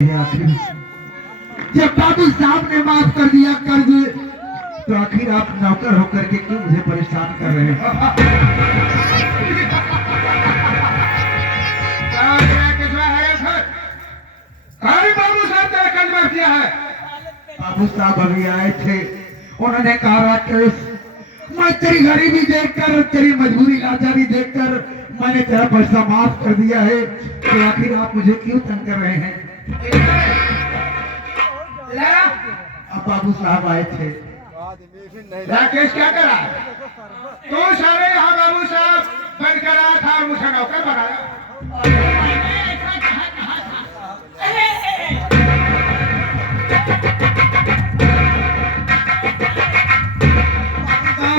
आखिर जब बाबू साहब ने माफ कर दिया कर्ज, तो आखिर आप नौकर होकर के क्यों मुझे परेशान कर रहे हैं? बाबू साहब तेरा कर्ज माफ किया है। बाबू साहब अभी आए थे, उन्होंने कहा राकेश, मैं तेरी गरीबी देखकर, तेरी मजबूरी लाचारी देखकर मैंने तेरा पैसा माफ कर दिया है, तो आखिर आप मुझे क्यों तंग कर रहे हैं? अब बाबू साहब आए थे। राकेश क्या करा? तो सारे यहाँ बाबू साहब बंद करा था और मुझे नौकर बनाया।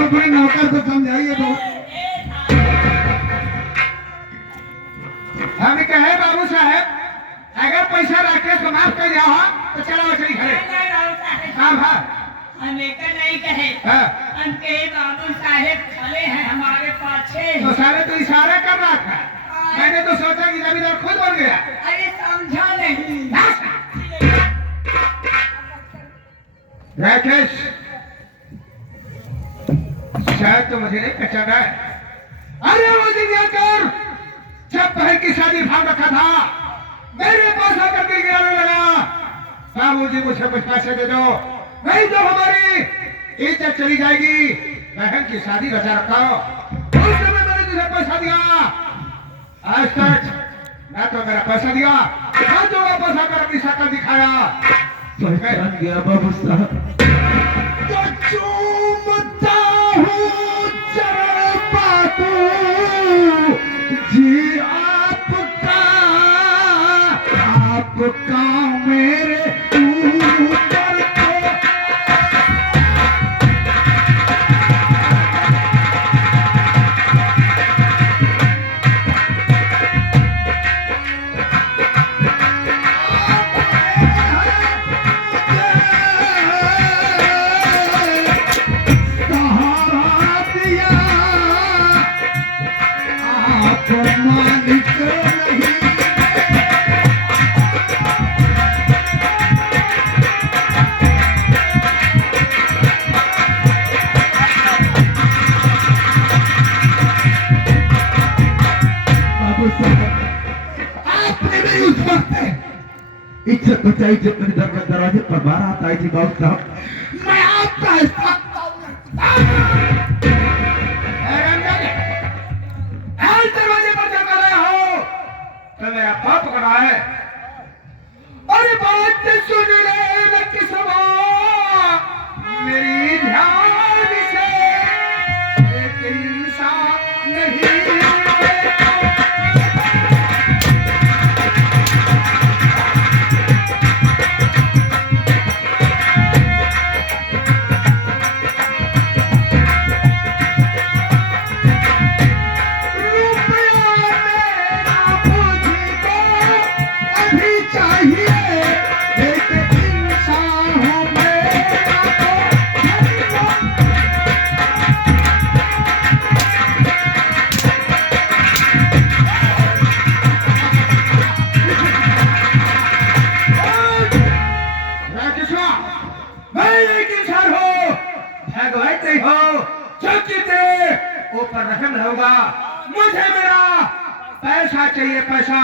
अपने नौकर को समझाइए तो। हम कहे बाबू साहब, अगर पैसा राकेश को माफ कर दिया हो तो चला मछली खड़े काम है। हमें का नहीं कहे, हाँ। उनके बाबू साहेब खड़े हैं हमारे पाछे। तो सारे तो इशारा कर रहा था, मैंने तो सोचा कि जमींदार खुद बन गया। अरे समझा नहीं। राकेश शायद तो मुझे नहीं पहचाना है। अरे वो दिन आकर जब बहन की शादी भाव रखा था, मेरे पास आकर दिल गिराने लगा, बाबूजी मुझे कुछ पैसे दे दो, नहीं तो हमारी इज्जत चली जाएगी। बहन की शादी रचा रखा हो, उस समय मैंने तुझे पैसा दिया, आज तक ना तो मेरा पैसा दिया, ना तो वापस आकर अपनी शक्ल दिखाया। पहचान गया बाबू साहब। तो चूमता हूँ चरण पातू जी आपका मेरे ऊपर सहारा दिया, आप मालिक नहीं। आपने भी उस वक्त इज्जत बचाई जब मेरे दरवाजे पर बारात आई थी बाबू साहब। मैं आपका दरवाजे पर जब आ रहे हो तो मेरा पाप करा है। अरे बात सुन ले किसवा मेरी ध्यान से, एक इंसान नहीं ऊपर रहम होगा। मुझे मेरा पैसा चाहिए, पैसा।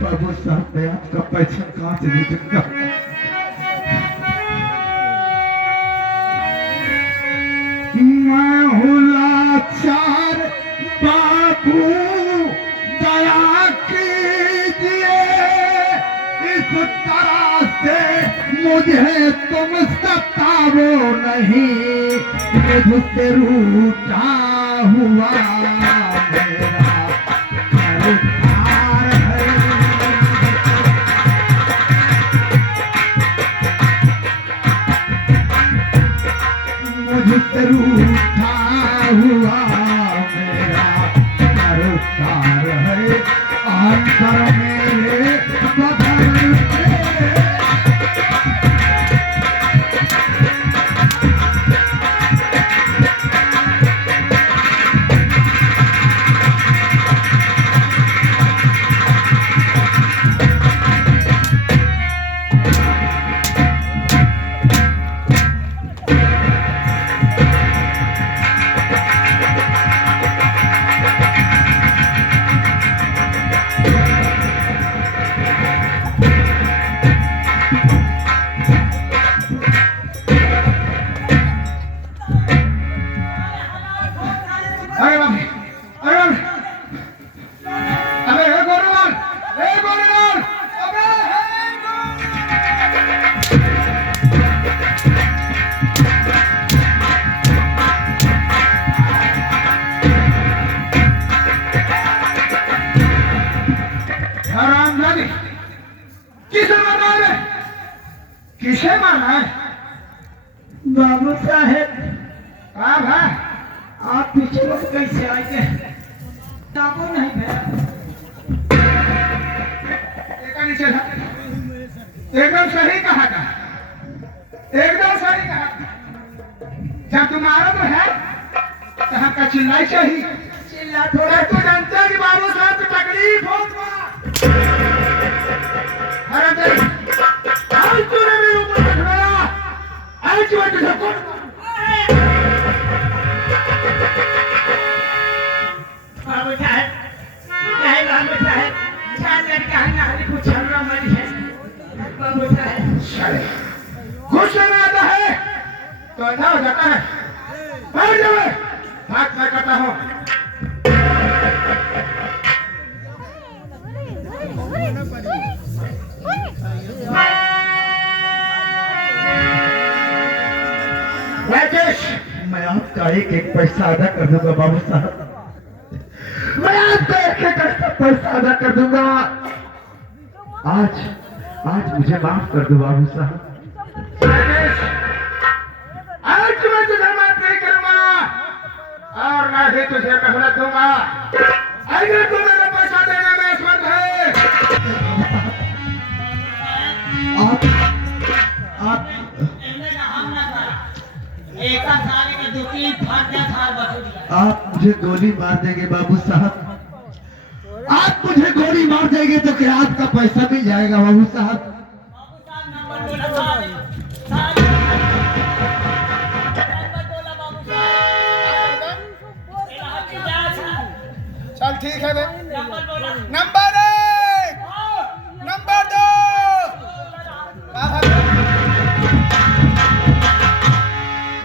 बाबू साहब मैं आपका पैसा कहाँ से दे दूंगा? मैं हूँ लाचार बाबू, दया कीजिए, इस तरह से मुझे तुम सताओ नहीं, मुझसे रूठा हुआ मेरा अधिकार है। मुझसे रूठा हुआ मेरा अधिकार है, अंतर मेरे बदल से। समझा दी। किसे मारना है? किसे मारना है? बाबू साहेब हाँ भाई, आप पीछे लोग कैसे आएंगे? बाबू नहीं भैया। देखा नीचे था। एकदम सही कहा था, एकदम सही कहा। जब तुम्हारा तो है तो हमका चिल्लाई चाहिए। चिल्ला थोड़ा तो जानते हैं कि बाबू साहब को तकलीफ हो। अरे तेरी आज तूने मेरे ऊपर बैठाया, आज मैं तुझे कौन? बाबू साहब नहीं, बाबू साहब चार लड़का है ना, कुछ हमरा मन है बाबू साहब। साले गुस्से में आता है तो ऐसा हो जाता है। बैठ जाओ, बात मैं करता हूँ। राकेश, मैं आपका एक एक पैसा अदा कर दूंगा बाबू साहब, मैं आपका एक एक पैसा अदा कर दूंगा। आज आज मुझे माफ कर दो बाबू साहब। राकेश, आज मैं तुझे माफ नहीं करूंगा और ना ही तुझे मोहलत दूंगा। अगर तू मेरा पैसा देने में असमर्थ है, आप एक साल के दुखी भाग जा था बस। आप मुझे गोली मार देंगे बाबू साहब, आप मुझे गोली मार देंगे तो क्या आपका पैसा मिल जाएगा बाबू साहब? बाबू साहब नंबर बोला साहब, नंबर बोला बाबू साहब। चल ठीक है भाई। नंबर बोला। Number 1, number 2।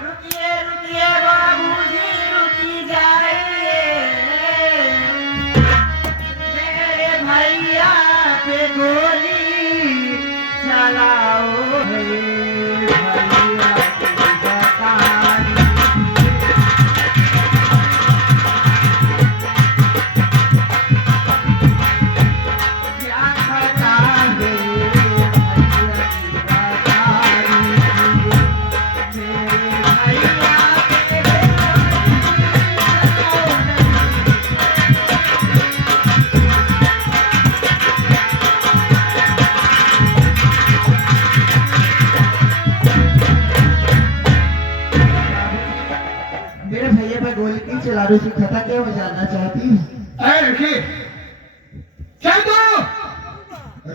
रुकिए रुकिए बाबूजी, रुकी जाइए, मेरे भैया पे गोली चलाओ, भैया की बताई। क्या पता है भैया की बताई, मेरे भैया पे मेरे भैया पे गोली क्यों चला रही थी, खता क्या मैं जानना चाहती हूँ। अरे रुकिए, चल दो।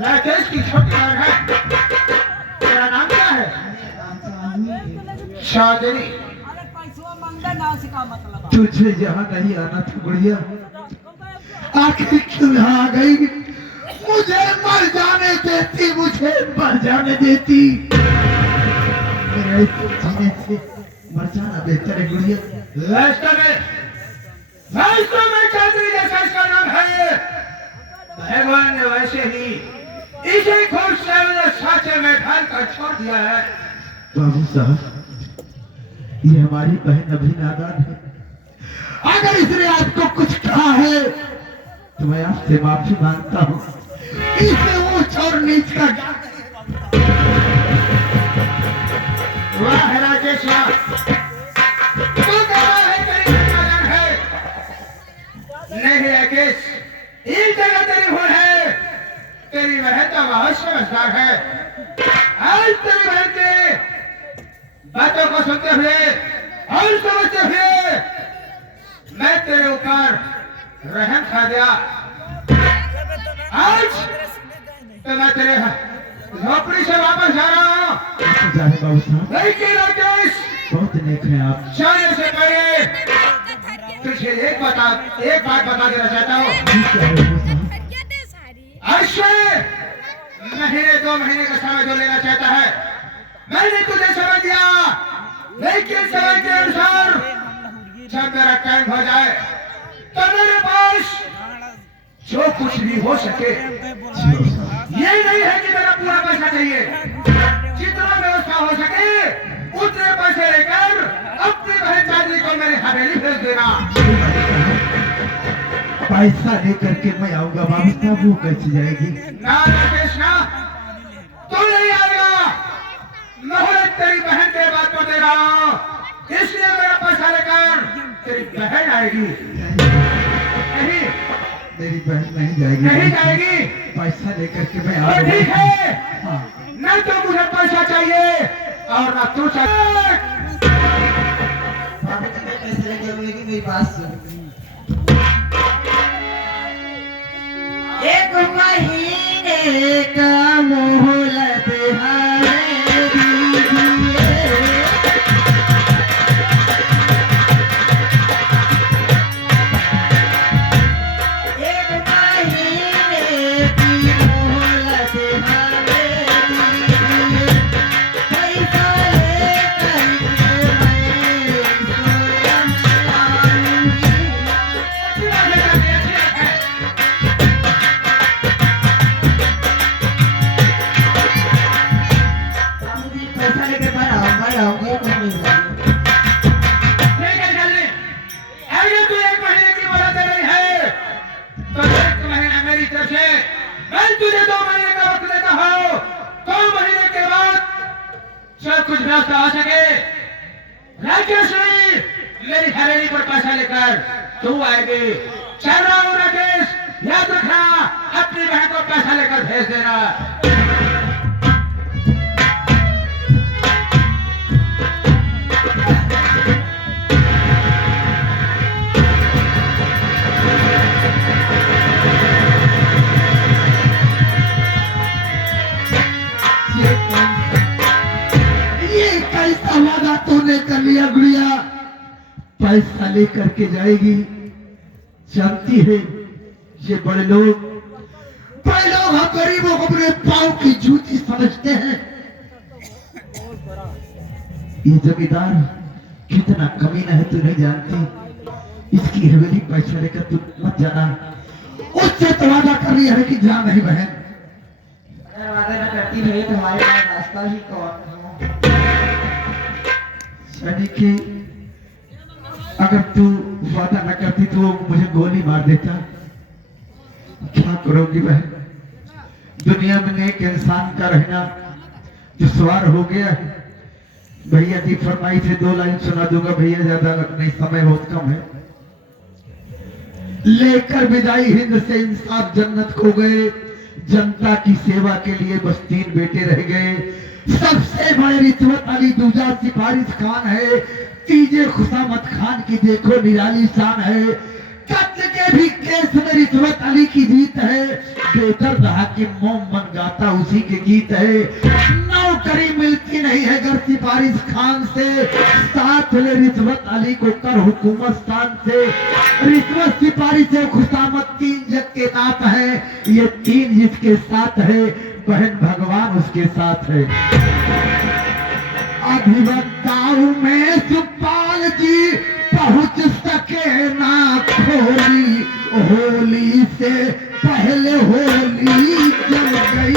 राकेश की छोटी बहन है। तेरा नाम क्या है? शादरी। अरे पैसवा मंगा ना से का मतलब? तुझे यहाँ नहीं आना था बुढ़िया, आखिर क्यों यहाँ आ गई? मुझे मर जाने देती, मुझे मर जाने देती। मेरे ऐसे जीने से मर जाना बेहतर है बुढ़िया। वास्तव में चौधरी जैसा इसका नाम है। भगवान ने वैसे ही इसे खुद से साचे में ढाल कर छोड़ दिया है। बाबू साहब, ये हमारी बहन अभी नादान है, अगर इसने आपको कुछ कहा है तो मैं आपसे माफी मांगता हूँ। इसे ऊंच और नीच का ज्ञान वाह राकेश, वाह। तू कह रहा है तेरी बहन है। नहीं राकेश, इस जगह तेरी भूल है। तेरी बहन तो बहुत समझदार है। आज तेरी बहन के बातों को सुनते हुए और समझते हुए मैं तेरे ऊपर रहम खा गया। आज तो मैं तेरे नौकरी से वापस जा रहा हूँ। जाने बाबू साहब, लेकिन राकेश, बहुत नेक है आप। जाने से पहले तुझे एक बात बता देना चाहता हूँ। ठीक है बाबू साहब। ऐसे महीने 2 महीने का समय जो लेना चाहता है, मैंने तुझे समय दिया, लेकिन समय के अनुसार जब मेरा टाइम हो जाए तो मेरे पास जो कुछ भी हो सके, ये नहीं है कि मेरा पूरा पैसा चाहिए, जितना व्यवस्था हो सके उतने पैसे लेकर अपनी बहन चांदी को मेरी हवेली भेज देना। पैसा लेकर के मैं आऊंगा बाबू साहब, वो कैसे जाएगी? ना राकेश ना, तू नहीं आएगा। मोहल्ले तेरी बहन के बात को दे रहा हूं, इसलिए मेरा पैसा लेकर तेरी बहन आएगी। नहीं, मेरी बहन नहीं जाएगी। नहीं जाएगी। पैसा लेकर के मैं तो आऊंगा। ठीक है, हाँ। नहीं तो मुझे पैसा चाहिए और ना तू चाहिए। बाबू जी मैं पैसे लेके आऊंगी, मेरी बात सुन। एक महीने का मोहलत हमें दीजिए। एक महीने की मोहलत हमें दीजिए। पैसा लेकर मैं स्वयं आऊंगी। अच्छी बात है, अच्छी बात है। बाबूजी पैसा लेके मैं आऊंगी तो नहीं जाऊंगी। ठीक है जल्दी, अगर तू एक महीने की मोहलत दे रही है तो एक महीना मेरी तरफ से, मैं तुझे 2 महीने का वक्त देता हूँ। 2 महीने के बाद सब कुछ व्यवस्था हो सके, राकेश मेरी हवेली पर पैसा लेकर तू आएगी। चल रहा हूँ राकेश, याद रखना अपनी बहन को पैसा लेकर भेज देना। ये कैसा वादा तूने कर लिया गुड़िया? पैसा लेकर के जाएगी। जानती है ये बड़े लोग हम गरीबों को अपने पांव की जूती समझते हैं। ये जमींदार कितना कमीना है तू नहीं जानती। इसकी हवेली पैसा लेकर तू मत जाना। उससे तो वादा कर लिया है कि जा नहीं बहन। अगर वादा न करती रही तो हमारे पास रास्ता ही कौन है? यानी कि अगर तू वादा न करती तो वो मुझे गोली मार देता। क्या करोगी बहन? दुनिया में नेक इंसान का रहना दुश्वार हो गया है। भैया जी फरमाई से 2 लाइन सुना दूंगा भैया, ज्यादा नहीं, समय बहुत कम है। लेकर विदाई हिंद से इंसाफ जन्नत खो गए। जनता की सेवा के लिए बस 3 बेटे रह गए। सबसे बड़े रिश्वत अली दूजा सिफारिश खान है। तीजे खुशामत खान की देखो निराली शान है। कत्ल के भी केस में रिश्वत अली की जीत है। बेदर्द हाकिम मोम मन गाता उसी के गीत है। नौकरी मिलती नहीं है घर सिफारिश खान से। साथ ले रिश्वत अली को कर हुकूमत स्थान से। रिश्वत सिपारी से खुशामत 3 जग के नाथ है। ये 3 जिसके साथ है बहन भगवान उसके साथ है। अधिवक्ताओं में सुखपाल जी पहुंच सके ना खोली। होली से पहले होली जल गई।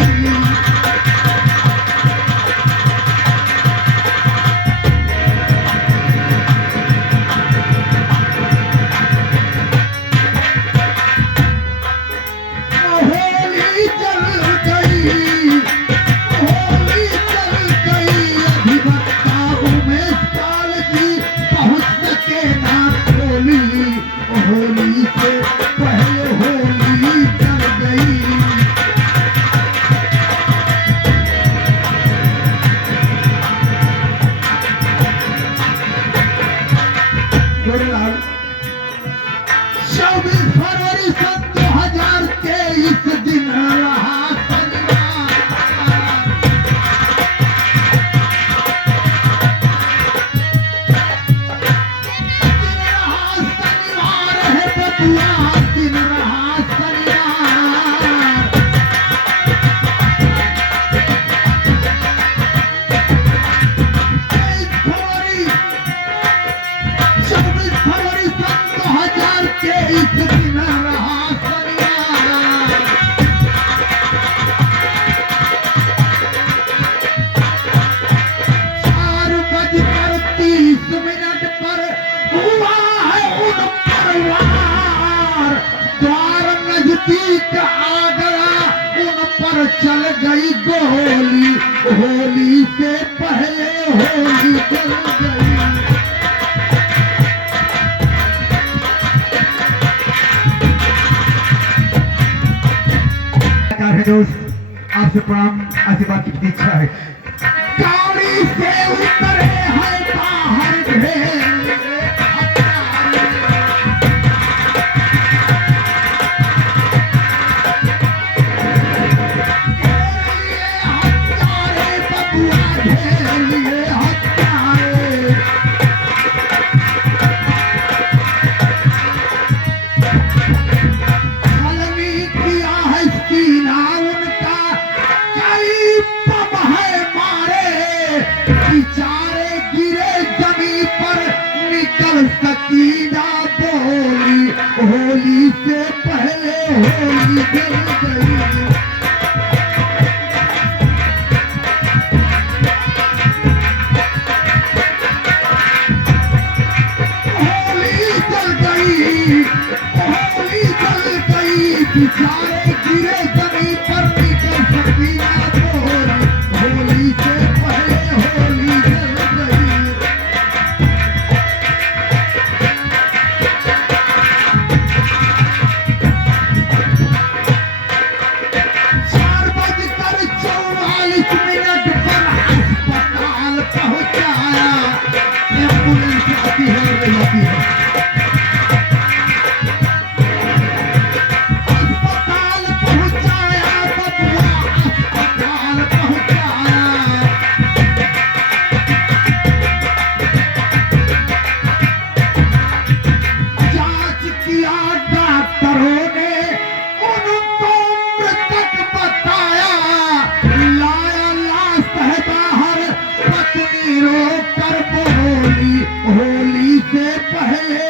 होली जल गई, होली जल गई। अधिवक्ताओं में सुखपाल जी पहुंच सके ना खोली। होली से पहले होली जल गई। पर चल गई गोली, होली से पहले होली चल गई। दोस्त आपसे प्रणाम आशीर्वाद की इच्छा है। गाड़ी से उतरे हैं बाहर ढेर सकीना बोली, होली से पहले होली जल गई। होली जल गई, होली जल गई, बिचारे गिरे जमीन पर निकल सकीना बोली, होली से पहले होली जल गई। होली से पहले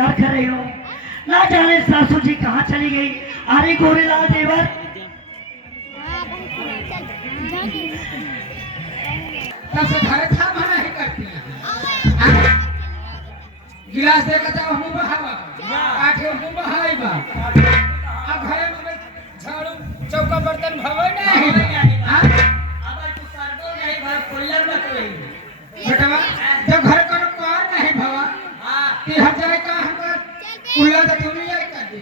इंतजार कर रही हूँ। ना जाने सासू जी कहाँ चली गई। अरे गोरेलाल देवर, तब से घरे था मना ही करती है। गिलास दे के जाओ मुंह बहावा आखे मुंह बहाई बा अब घरे में झाड़ू चौका बर्तन भवे नहीं हां अब तू सर्दो नहीं भर कुल्लर मत लई बेटवा जब घर कर पार नहीं भवा हां ती हट जाए का हम कुल्ला तो तू नहीं कर दी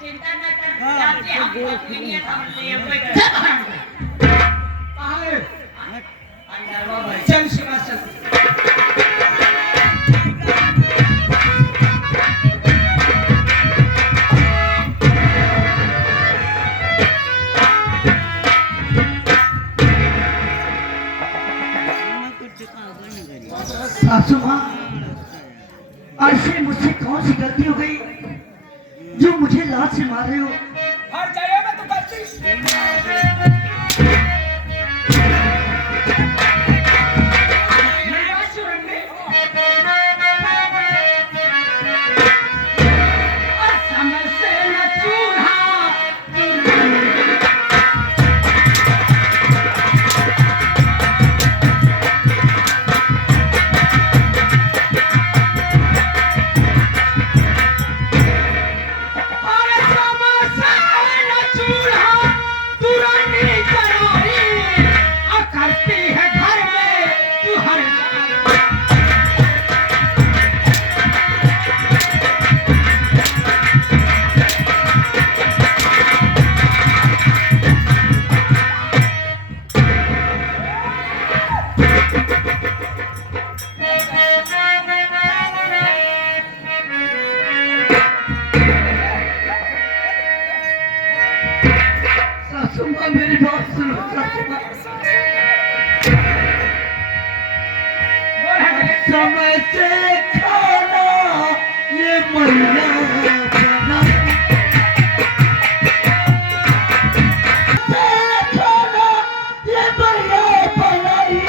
चिंता न कर, जाते हम पत्नी हम ले कोई कहां है अंदर भाई चल शिवा चल सासू माँ, ऐसे मुझसे कौन सी गलती हो गई जो मुझे लात से मार रहे हो? हर जाए मैं तो गलती सासू माँ, मेरी बात सुनो सासू माँ। समय से खाना ये मैया बना, खाना ये मैया बनाई,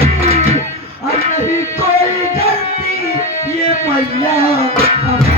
और नहीं कोई गलती ये मैया हमारी।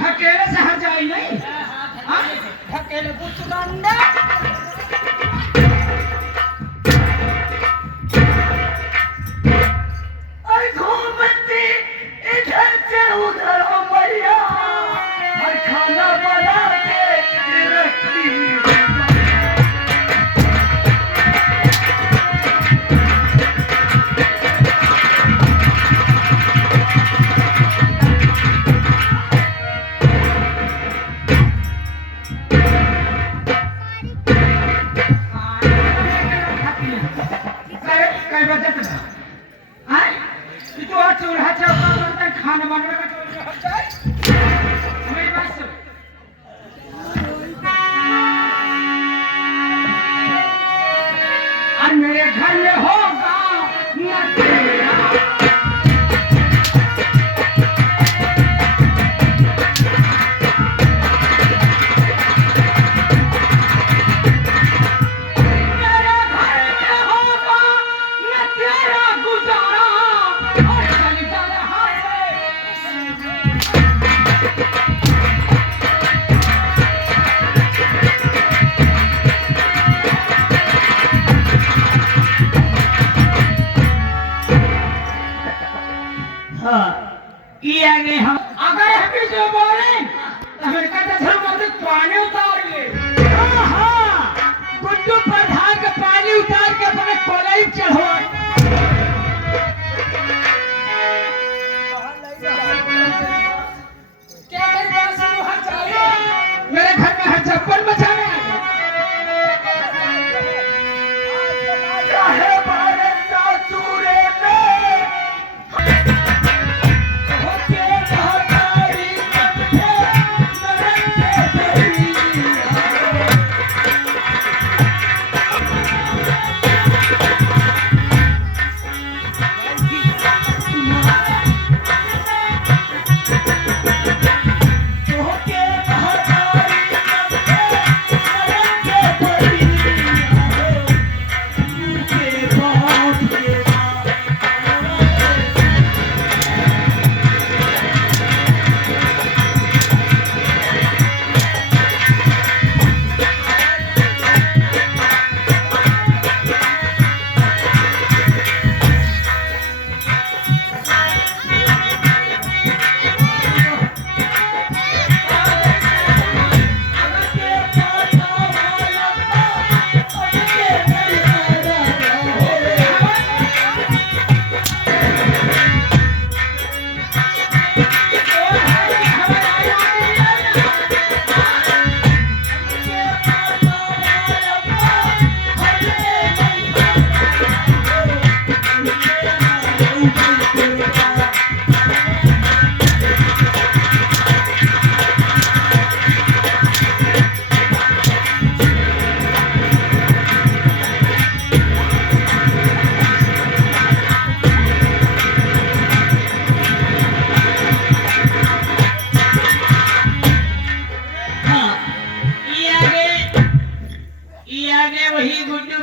धकेले से हट जाई नहीं हां धकेले बुचगंडा और घूमती इधर से उधर हो मैया, और खाना बना के रखती।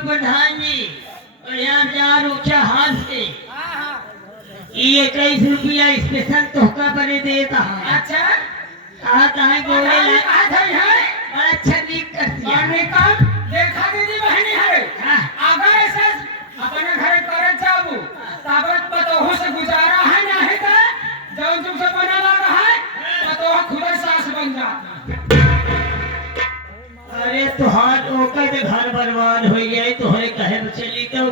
प्रधान जी और यहाँ 4 ऊंचा हाथ से ये 21 रुपया स्पेशल तोहका बने देता है। अच्छा कहा कहाँ गोरे है बड़ा अच्छा नीक कर दिया। पानी का देखा दीदी बहनी है हाँ। अगर ऐसे अपने घर करे जाबू ताबत पतोह से गुजारा है नहीं तो जौन तुमसे बना लगा है पतोह खुद सास बन जाता। अरे तुहार ओकर के घर बर्बाद हो गए तोहरे कहे में चली तो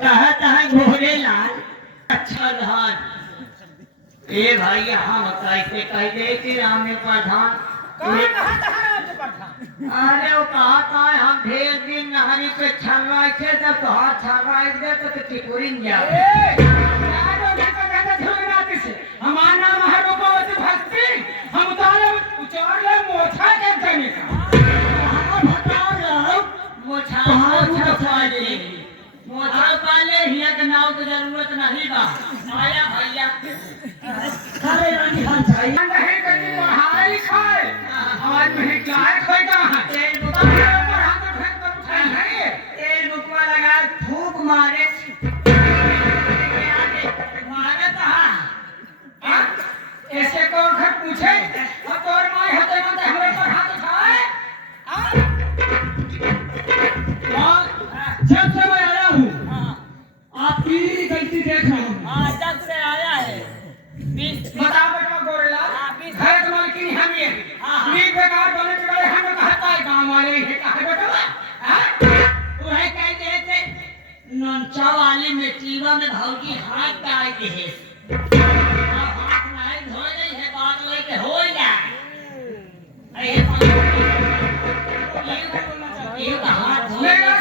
कहा तहा घोड़े लाल अच्छा धान ए भाई हम कैसे कह दे कि राम ने प्रधान अरे वो कहा था हम ढेर दिन नहरी पे छल रहे थे तब तुहार छल रहे थे तो टिकुरिन जाओ हमारा नाम है रूपवती भक्ति हम तारे उचार ले मोछा के जाने का मोछा पाले हिया के नाव की जरूरत नहीं बा आया भैया खाए रानी हाथ चाहिए नहीं कहीं पढ़ाई लिखाई आज में क्या खाएगा तेल बुकवा लगा फूक मारे मारे कहा ऐसे को घर पूछे अब और माय होते होते हमारे पर हाथ उठाए जब से मैं आया हूँ आपकी गलती देख रहा हूँ जब से आया है बता बेटा गोरेलाल घर के मालकिन हम ये नी बेकार बने बिगड़े हम कहता है गांव वाले ही कहे बेटा वह कहते थे नंचा वाली मिट्टीवा में भौजी हाथ डाल के है हाथ नहीं धो रही है बात लेके हो जाए ये हाथ धो मेरा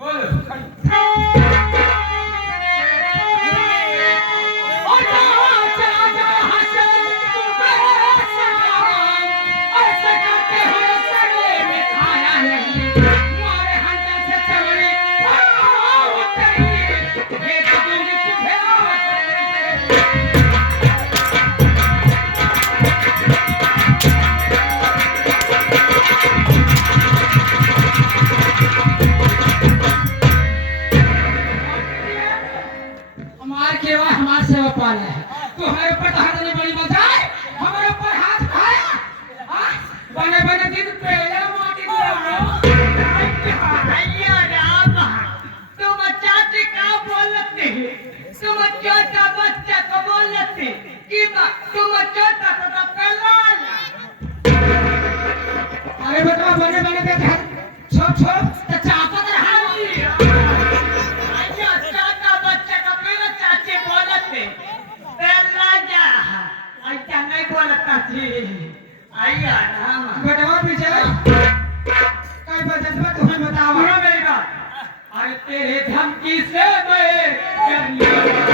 बोलो हमारे केवल हमारे सेवा पाला है तुम्हारे ऊपर तो हाथ नहीं बड़ी मजाए हमारे ऊपर हाथ उठाया बने बने दिन पहले माटी भैया राम तुम चाची का बोलते तुम छोटा बच्चा को बोलते कि तुम छोटा तो कलाल अरे बेटा बने बने देख छोप छोप तो चापत रहा भैया छोटा बच्चा को मेरे चाची बोलते पहला जा ऐसा नहीं बोलता थी आइया राम बेटा पीछे कई बजट में तुम्हें बताओ मेरी बात अरे तेरे धमकी से मैं